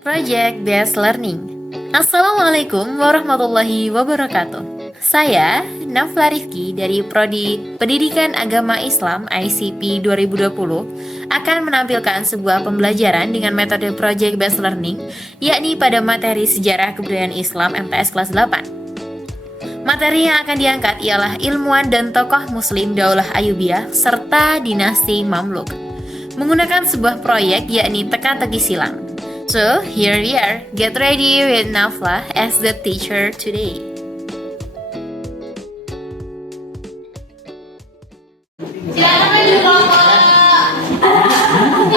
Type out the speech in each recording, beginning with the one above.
Project Based Learning. Assalamualaikum warahmatullahi wabarakatuh. Saya Nafla Rifki dari Prodi Pendidikan Agama Islam ICP 2020 akan menampilkan sebuah pembelajaran dengan metode Project Based Learning, yakni pada materi Sejarah Kebudayaan Islam MTS kelas 8. Materi yang akan diangkat ialah ilmuwan dan tokoh muslim Daulah Ayyubiyah serta dinasti Mamluk menggunakan sebuah proyek yakni teka-teki silang. So, here we are. Get ready with Nafla as the teacher today. Silakan maju kelompok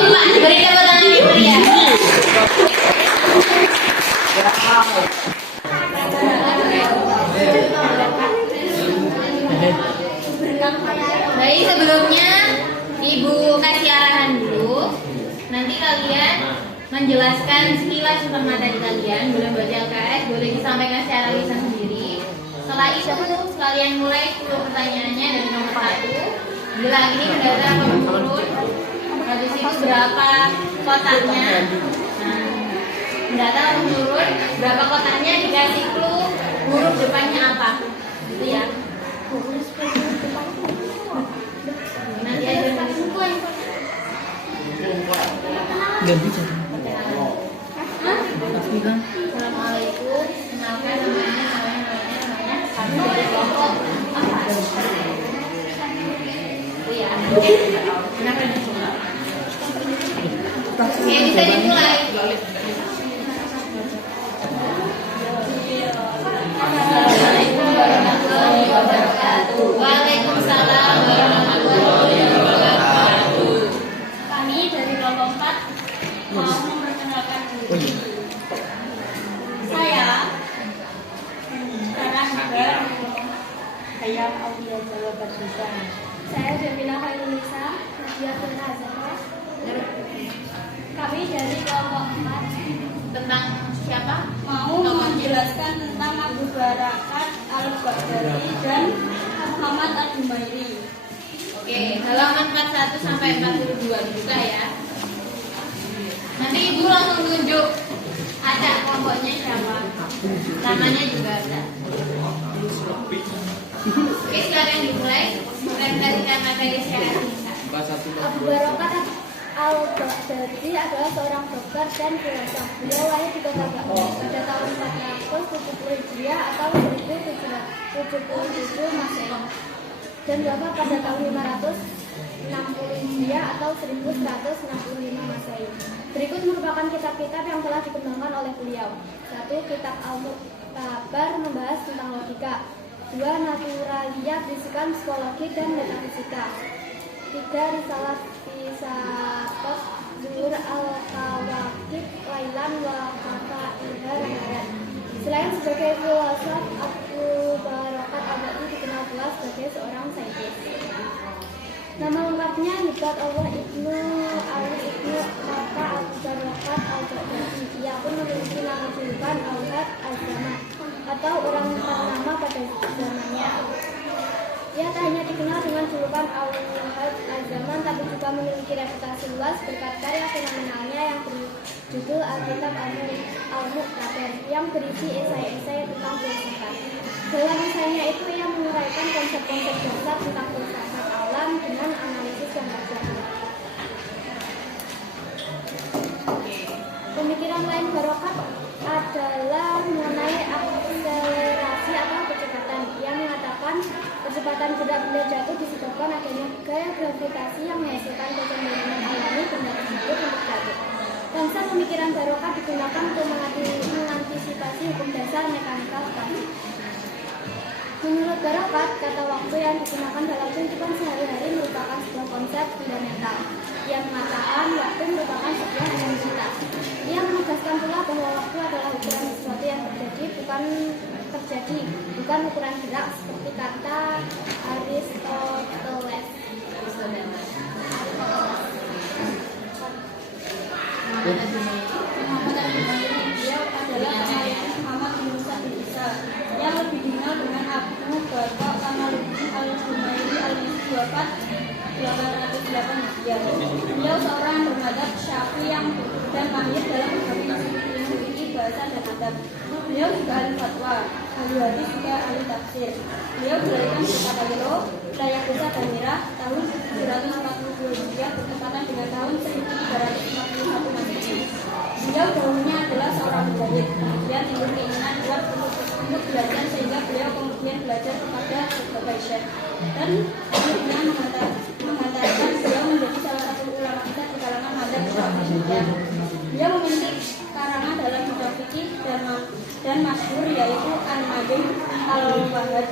5. Beri tepuk tangan ibu ya. Baik, sebelumnya ibu kasih arahan dulu. Nanti kalian menjelaskan sekilas tentang materi kalian, boleh baca LKS, boleh disampaikan secara lisan sendiri. Setelah itu kalian mulai 10 pertanyaannya dari nomor 1. Bilang ini mendatar apa menurun. Habis itu berapa kotaknya. Nah, mendatar atau menurun, berapa kotaknya, dikasih clue huruf depannya apa. Gitu ya. Nanti aja Assalamualaikum, kenalkan namanya. Kami dari kelompok apa? Iya. Kenapa dicoba? Oke, bisa dimulai. Assalamualaikum warahmatullahi wabarakatuh. Waalaikumsalam warahmatullahi wabarakatuh. Kami dari kelompok 4 mau memperkenalkan diri. Saya Hayam Aulia Jawa Basusa. Saya Jamila Khairunisa, Nadia Firna Azhar. Kami dari kelompok 4 tentang siapa? Mau menjelaskan tentang Abu Barakat Al-Baghdadi dan Muhammad Al-Jumairi. Oke, halaman 41 sampai 42 dibuka ya. Nanti ibu langsung tunjuk ada kelompoknya siapa, namanya juga ada. Oke, silakan dimulai presentasikan materi secara singkat. Abu Barakat Al-Baghdadi adalah seorang dokter dan filosof. Beliau lahir di kota Baghdad pada tahun 470 Hijriah atau 1077 Masehi dan wafat pada tahun 560 Hijriah atau 1165 Masehi. Berikut merupakan kitab-kitab yang telah dikembangkan oleh beliau. 1. Kitab Al-Mu'tabar membahas tentang logika. 2. Naturaliyat, berisikan psikologi dan metafisika. 3. Risalah Fisatos Zuhur Al-Kawakib Lailan wa Kafa'ilha Ramadan. Selain sebagai filosof, Abu Barakat Al-Baghdadi dikenal pula sebagai seorang saintis. Nama lengkapnya Hibatullah Ibnu Ali Ibnu Maka Abu Barakat Al-Baghdadi. Ia pun memiliki nama julukan Al-Had Al-Zaman atau orang ternama pada zamannya. Ia tak hanya dikenal dengan julukan Al-Had Al-Zaman, tapi juga memiliki reputasi luas berkat karya fenomenalnya yang berjudul Alkitab Al-Mu'tabar yang berisi esai-esai tentang filsafat. Dalam esainya itu ia menguraikan konsep-konsep dasar tentang filsafat alam dengan analisis yang rasional. Pemikiran lain Barokat adalah mengenai akselerasi atau kecepatan. Ia mengatakan kecepatan gerak benda jatuh disebabkan adanya gaya gravitasi yang menghasilkan kecenderungan alami benda tersebut untuk jatuh. Konsep pemikiran Barokat digunakan untuk mengantisipasi hukum dasar mekanika statik. Menurut Barokat, kata waktu yang digunakan dalam kehidupan sehari-hari merupakan sebuah konsep fundamental. Ia mengatakan waktu merupakan sebuah entitas. Ia menegaskan pula bahwa waktu adalah ukuran sesuatu yang terjadi, bukan ukuran gerak seperti kata Aristoteles. Muhammad Al-Jumairi, beliau adalah pengarang Muhammad bin Musa bin Isa yang lebih dikenal dengan Abu Bakar Kamaluddin Al-Jumairi al-Misri, wafat 808 Hijriah. Beliau seorang bermadzhab Syafi'i yang dan mahir dalam berbagai disiplin bahasa dan adab. Beliau juga ahli fatwa, ahli hadis juga ahli tafsir. Beliau dilahirkan di kota Kairo, wilayah desa Damirah, tahun 742 Hijriah bertepatan dengan tahun 1341 Masehi. Beliau dahulunya adalah seorang mujahid, kemudian timbul keinginan kuat untuk belajar sehingga beliau kemudian belajar kepada berbagai syekh dan akhirnya mengantarkan beliau menjadi salah satu ulama kita di kalangan madzhab Syafi'iyah. Beliau memiliki karangan dalam bidang fikih dan masyhur yaitu An-Najm al-Wahhaj.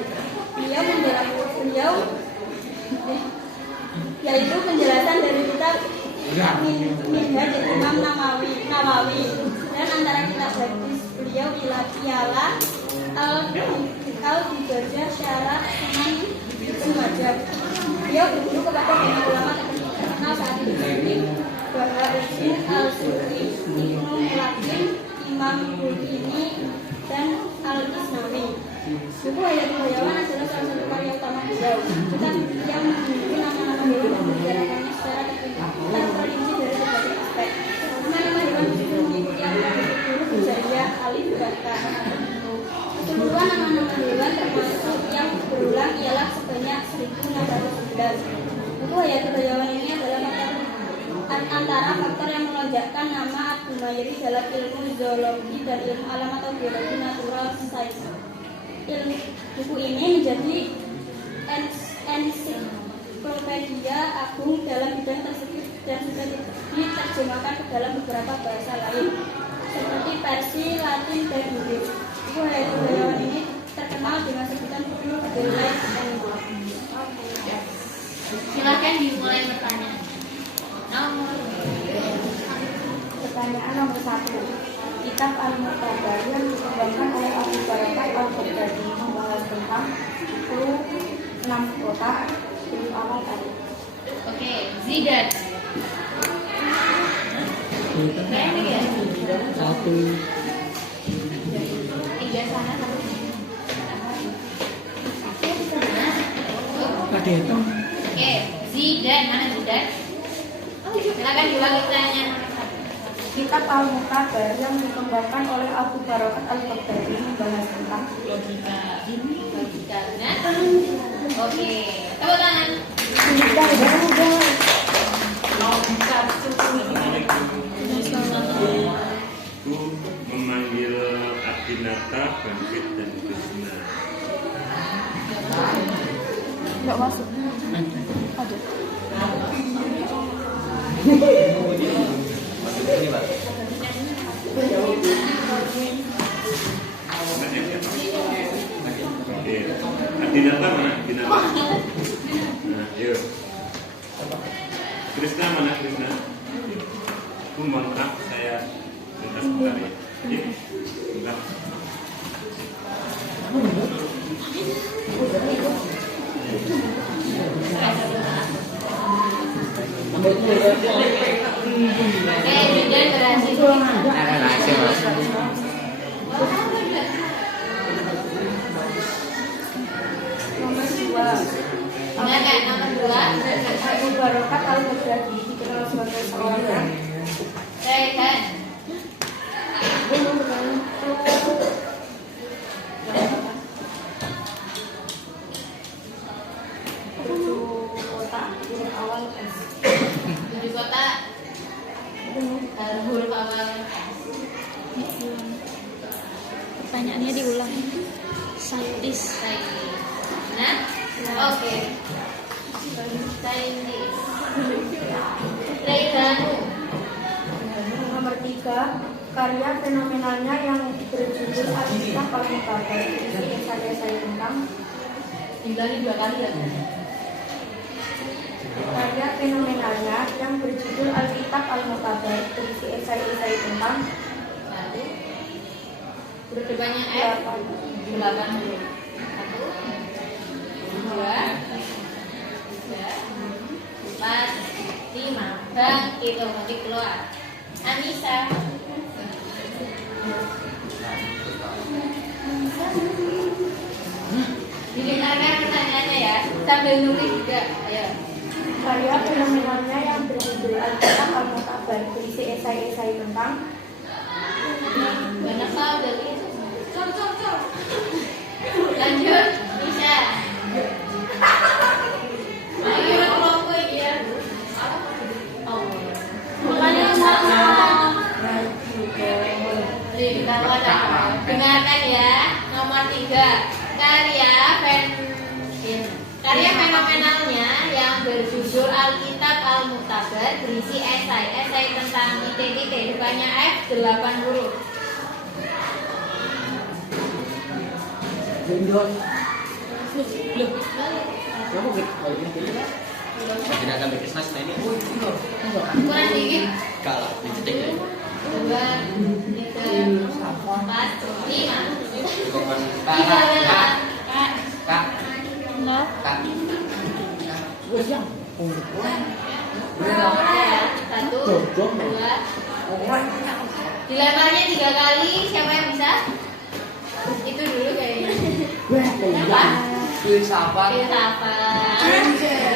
Beliau yaitu penjelasan dari kitab Minhaj Imam Nawawi dan antara kitab hadis beliau ialah Al-Bidajah Syarah Sunan Ibnu Majah. Beliau berguru kepada banyak ulama terkenal saat ini, Bahauddin Al-Suyuti, Ibnu Mulakin, Imam Qurtubi, dan Al-Isnawi. Buku Hayatul Hayawan adalah salah satu karya utama beliau. Kitab yang memiliki nama-nama hewan dan membicarakannya secara terperinci dari berbagai aspek. Nama-nama hewan itu mengikuti alfabet huruf hijaiyah alif bata. Keseluruhan nama-nama hewan termasuk yang berulang ialah sebanyak 1611. Buku Hayatul Hayawan ini adalah antara faktor yang melonjakkan nama Ad-Dumairi dalam ilmu zoologi dan ilmu alam atau biologi natural science. Buku ini menjadi ensiklopedia agung dalam bidang tersebut dan sudah diterjemahkan ke dalam beberapa bahasa lain seperti Persia, Latin, dan Inggris. Buku Hayatul Hayawan ini terkenal dengan sebutan buku The Life Animal. Silakan dimulai bertanya. Pertanyaan nomor 1. Kitab Al-Muqtadah yang dikembangkan oleh Abu Bakar Al-Baghdadi membahas tentang 26 kota huruf awal tadi. Oke, Zidan. Ini ya? Satu. Tiga sana, satu sini. Ada itu. Oke, Zidan. Mana Zidan? Silakan diulangi pertanyaan. Kitab Al-Muqtadah yang dikembangkan oleh Abu Bakar Al-Baghdadi membahas tentang Logika. Benar? Oke, tepuk tangan. Aku memanggil Adinata, Bangkit, dan Krishna. Enggak masuk. Ada. Oke, Adinata mana? Adinata. Nah, yuk. Krishna mana Krishna? Aku mohon maaf, saya minta sebentar ya. Iya, bentar. Oke, Zidan berhasil. Nomor 2. Silakan nomor 2. Abu Bakar Al-Baghdadi dikenal sebagai seorang Silakan. kota huruf awal S. 7 kota huruf awal. Pertanyaannya diulang. Saintis. Nah, oke. Saintis. Redanu. Nomor 3. Karya fenomenalnya yang berjudul Al-Kitab Al-Muqtadah berisi esai-esai tentang Diulangi 2 kali ya. karya fenomenalnya yang berjudul Al-Kitab Al-Muqtadah berisi esai-esai tentang 1. Berdepannya F. 8 dulu. 1, 2, 3, 4, 5. Bang, itu nanti keluar. Anissa. Didengarkan pertanyaannya ya, sambil nulis juga. Ayo. karya fenomenalnya yang berjudul Al-Kitab Al-Muqtadah berisi esai-esai tentang Banyak lah dari lanjut bisa. Ayo kelompok ya. Oh. Bukannya sama. Dengarkan ya. Nomor 3. Karya fenomenalnya yang berjudul Alkitab Al-Mu'tabar berisi esai tentang titik-titik, bukannya F 8 huruf. Tidak ada bisnis ini. Kurang dikit. Kalah, dicetek ya. 2, 3, 4, 5. Bukan Tiga. kak. No. Kak. Satu, dua. Dilemarnya 3 kali. Siapa yang bisa? Itu dulu kayaknya. Apa? Filsafat. Filsafat.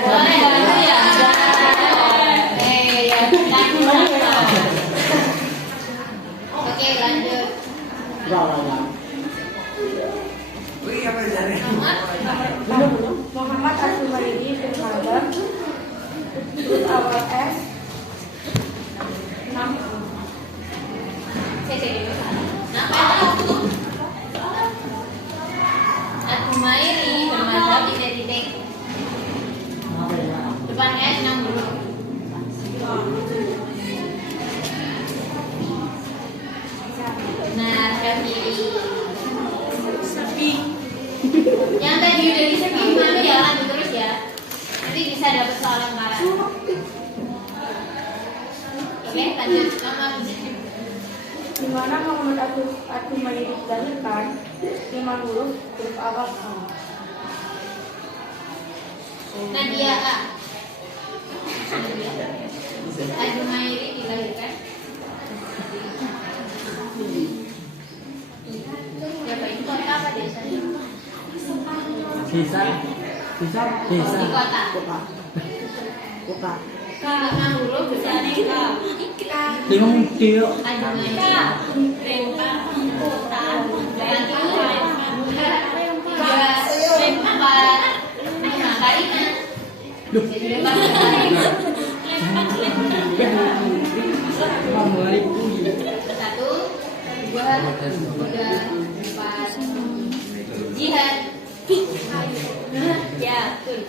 Boleh dulu ya. Ya. Oke, lanjut. Nomor Muhammad Al-Zuhairi bin Harban, huruf awal S 6. Al-Humairi bermadzhab titik-titik. Depan S 6 huruf. Nah, Syafi'i. Yang tadi udah disepi gimana ya, lanjut terus ya. Nanti bisa dapat soal lengkaran. Oke, lanjut. Di mana Muhammad Al-Zuhairi dilahirkan? 5 huruf awal A. Nadia A. Al-Humairi dilahirkan. Siapa ini kota apa desa? Desa. Di kota. Kota. K 6 huruf besarnya K. Bingung dia. Al-Humairi. Kota. Bantu. Karina. Jadi depan Karina. 1, 2, 3, 4. Jihad. Ya, betul.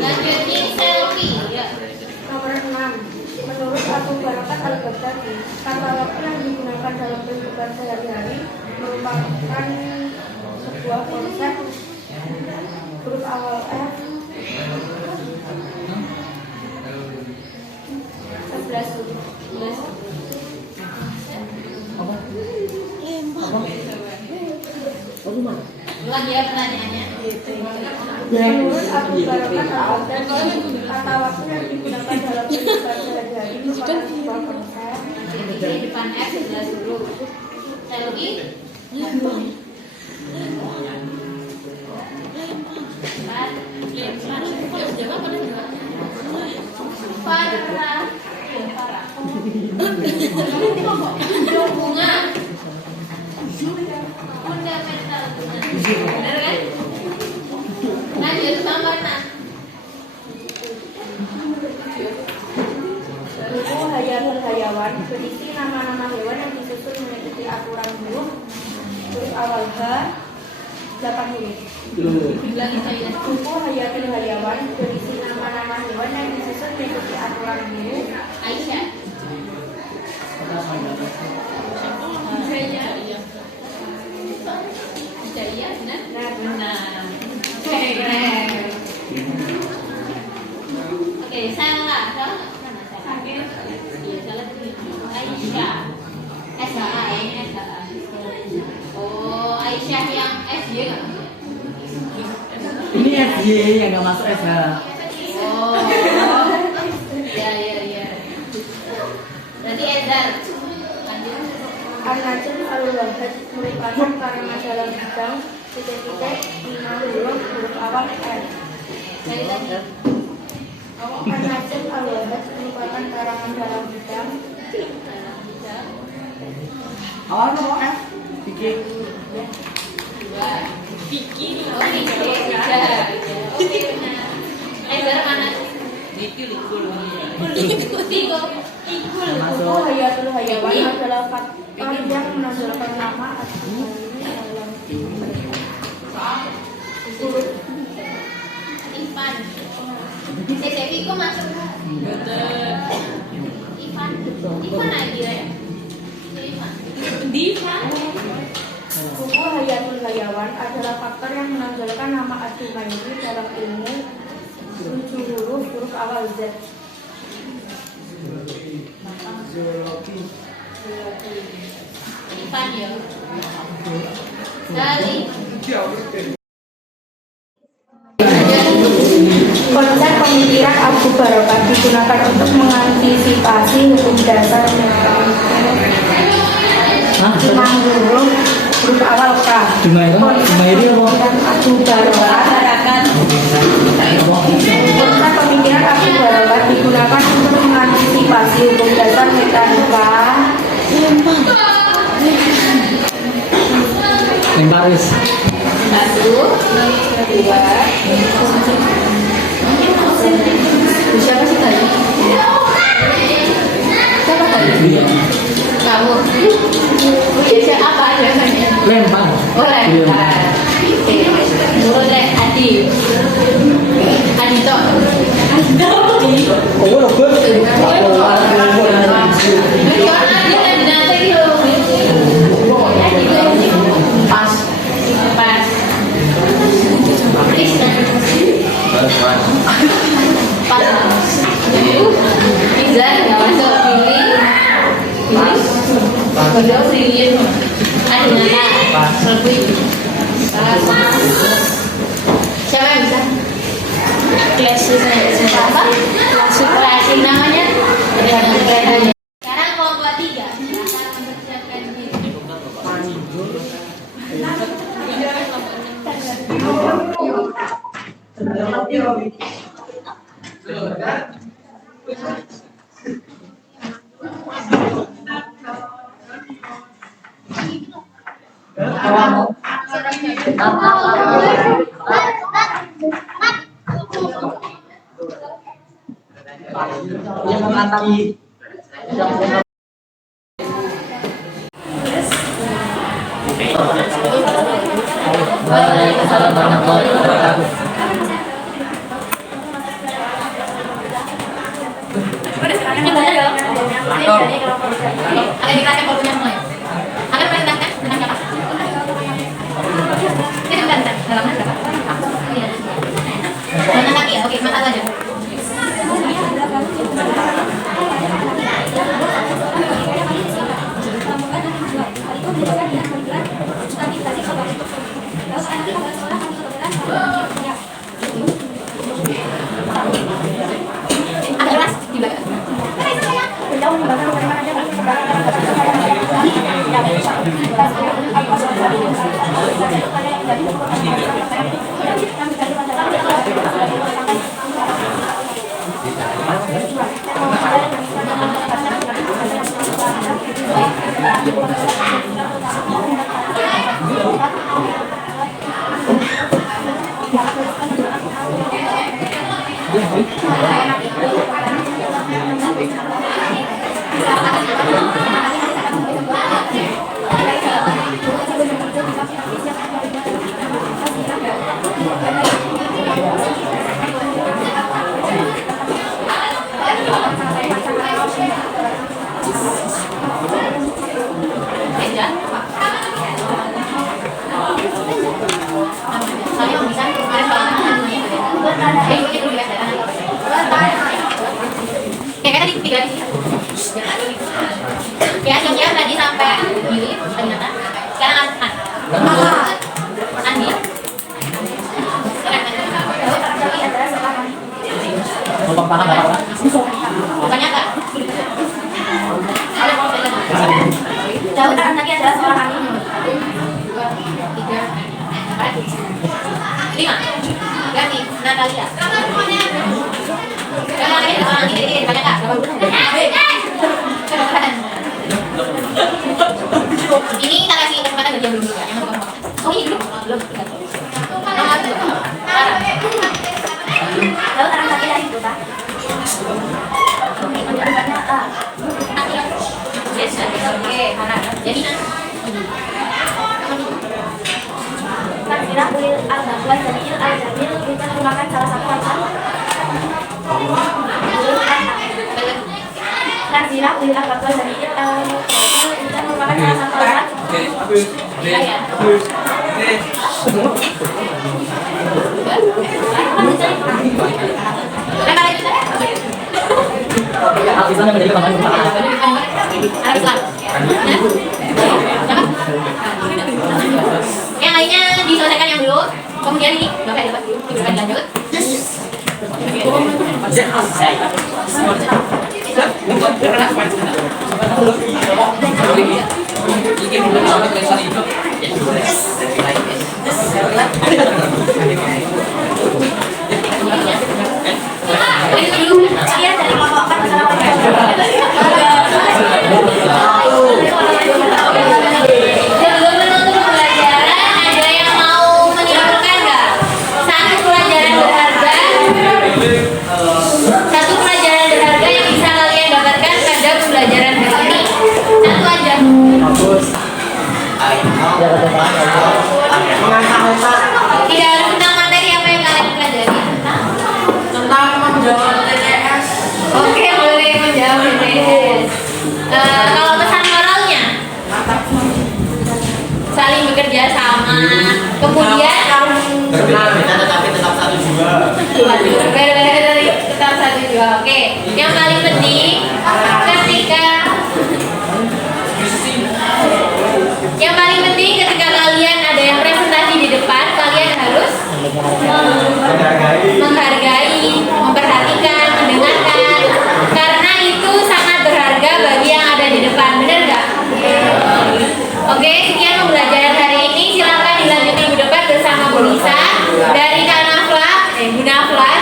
Lanjutnya selfie. Ya. Nomor 6. Menurut Abu Barakat Al-Baghdadi, kata waktu yang digunakan dalam kehidupan sehari-hari merupakan sebuah konsep huruf awal F 11 huruf. Ulang ya pertanyaannya. Menurut Abu Barakat Al-Baghdadi, kata waktu yang digunakan dalam kehidupan sehari-hari merupakan sebuah konsep Jadi depan F 11 huruf. Selfie. Farah. Bunga. Fundamental. Benar kan? Lanjut Bang Warna. Buku Hayatul Hayawan berisi nama-nama hewan yang disusun mengikuti aturan huruf awal H 8 huruf. Ulangi saya. Buku Hayatul Hayawan berisi nama-nama hewan yang disusun mengikuti aturan huruf Aisyah. Hidayah, benar? Benar. Keren. Oke, salah. Salah nggak? Iya, salah tadi. Aisyah. SHA ya, SHA. Oh, Aisyah yang SY nggak? Ini SY yang nggak masuk SH. Oh. Ya. Berarti Ezar. Lanjut. An-Najm Al-Wahhad merupakan karangan dalam bidang titik-titik 5 huruf awal F. Dari tadi. An-Najm Al-Wahhad merupakan karangan dalam bidang Awal apa? Pikir. Oh, tiga. Benar mana? Ikul. Oh, hayatul hayawan adalah faktor yang menonjolkan nama atau Ivan. Iko masuk. Ivan aja ya. Ivan. Suku hayatul hayawan adalah faktor yang menonjolkan nama Ad-Dumairi dalam ilmu 7 huruf awal Z. Ivan ya. Kali. Konsep pemikiran Abu Barokat digunakan untuk mengantisipasi hukum dasar Hah? 6 huruf awal K. Dumairi apa? Pemikiran Abu Barokat. Konsep pemikiran Abu Barokat digunakan untuk mengantisipasi hukum dasar mekanika Lemparis. 1, 2. Siapa sih tadi? Siapa tadi? Iya. Kamu. Biasa apa biasanya? Lempar. Oh, lempar. Boleh, Adi. Adito. Oh, robot. Pas. Pas. Pas. Bisa nggak masuk pilih. Beliau sendiri ada nata selebih. Siapa yang bisa? Klasik apa? Klasik namanya. Sekarang kelompok 3 silakan mempersiapkan diri. Dia mengatakan Waalaikumsalam warahmatullahi wabarakatuh. Ada di kelasnya kalau punya semua ya? Akan presentasikan tentang siapa? Ini sebentar, halaman berapa? Iya. Tentang kaki ya? Oke, masalah aja. Ada kelas di belakang. Kayak tadi 3 ya, siap tadi sampai Yuli ternyata. Sekarang Andi. Lubang tanah berapa? Bukannya enggak? Jauh lagi adalah seorang Andi. 2, 3, 4, 5. Ganti Natalia. Sekarang ini orang ini banyak enggak? Yes, oke. Jadi Takdirah ulil al-Baqwa Jamil al-Jamil kita merupakan salah satu kata. Takdirah ulil al-Baqwa Jamil al-Jamil kita merupakan salah satu kata. Bisa menjadi pemain utama. yang lainnya diselesaikan yang dulu. Kemudian ini bapak dapat dulu, kita lanjut. Ini dulu dia dari kelompok 4 sebelum menutup pelajaran, ada yang mau menyimpulkan nggak? Satu pelajaran berharga yang bisa kalian dapatkan pada pembelajaran hari ini. Satu aja. Tidak harus tentang materi apa yang kalian pelajari. Tentang menjawab TTS. Oke, boleh menjawab TTS. Kalau pesan moralnya, saling bekerja sama. Kemudian Berbeda tetapi tetap satu jiwa. berbeda dari tetap satu juga. Oke, yang paling penting ketika kalian ada yang presentasi di depan, kalian harus menghargai, memperhatikan, mendengarkan, karena itu sangat berharga bagi yang ada di depan. Benar nggak? Oke, sekian pembelajaran hari ini. Silakan dilanjut minggu depan bersama Bu Nisa dari Kak Nafla, Bu Nafla